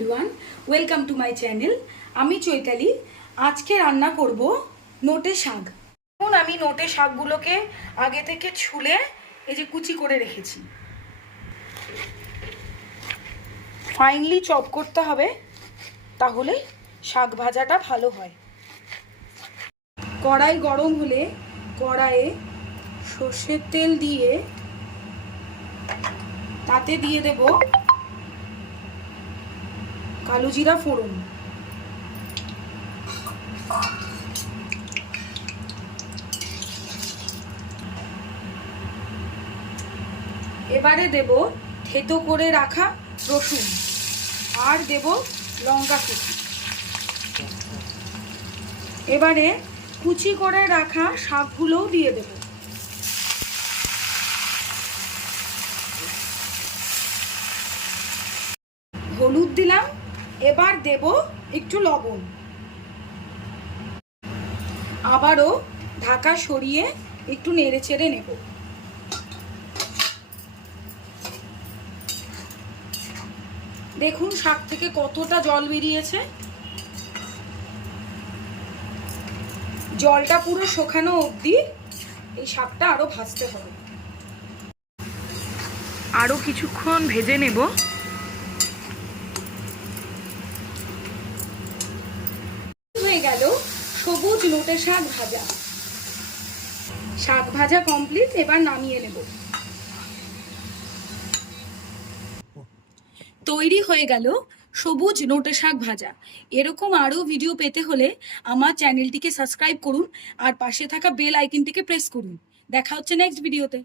Everyone, welcome to my channel. আমি চৈতালি। আজকে রান্না করব নোটে শাক। এখন আমি নোটে শাকগুলোকে আগে থেকে ছুলে এই যে কুচি করে রেখেছি। ফাইনলি চপ করতে হবে, তাহলে শাক ভাজাটা ভালো হয়। কড়াই গরম হলে কড়াইয়ে সর্ষের তেল দিয়ে তাতে দিয়ে দেব কালো জিরা ফোড়ন, এবারে দেব থেতো করে রাখা রসুন আর দেব লঙ্কা কুচি। এবারে কুচি করে রাখা শাকগুলোও দিয়ে দেব। হলুদ দিলাম, এবার দেব একটু লবণ। আবারও ঢাকা সরিয়ে একটু নেড়ে চেড়ে নেব। দেখুন শাক থেকে কতটা জল বেরিয়েছে। জলটা পুরো শুকানো অবধি এই শাকটা আরো ভাজতে হবে। আরো কিছুক্ষণ ভেজে নেব। হয়ে গেল সবুজ নোটে শাক ভাজা। শাক ভাজা কমপ্লিট, এবার নামিয়ে নেব। তৈরি হয়ে গেল সবুজ নোটে শাক ভাজা। এরকম আরও ভিডিও পেতে হলে আমার চ্যানেলটিকে সাবস্ক্রাইব করুন আর পাশে থাকা বেল আইকনটিকে প্রেস করুন। দেখা হচ্ছে নেক্সট ভিডিওতে।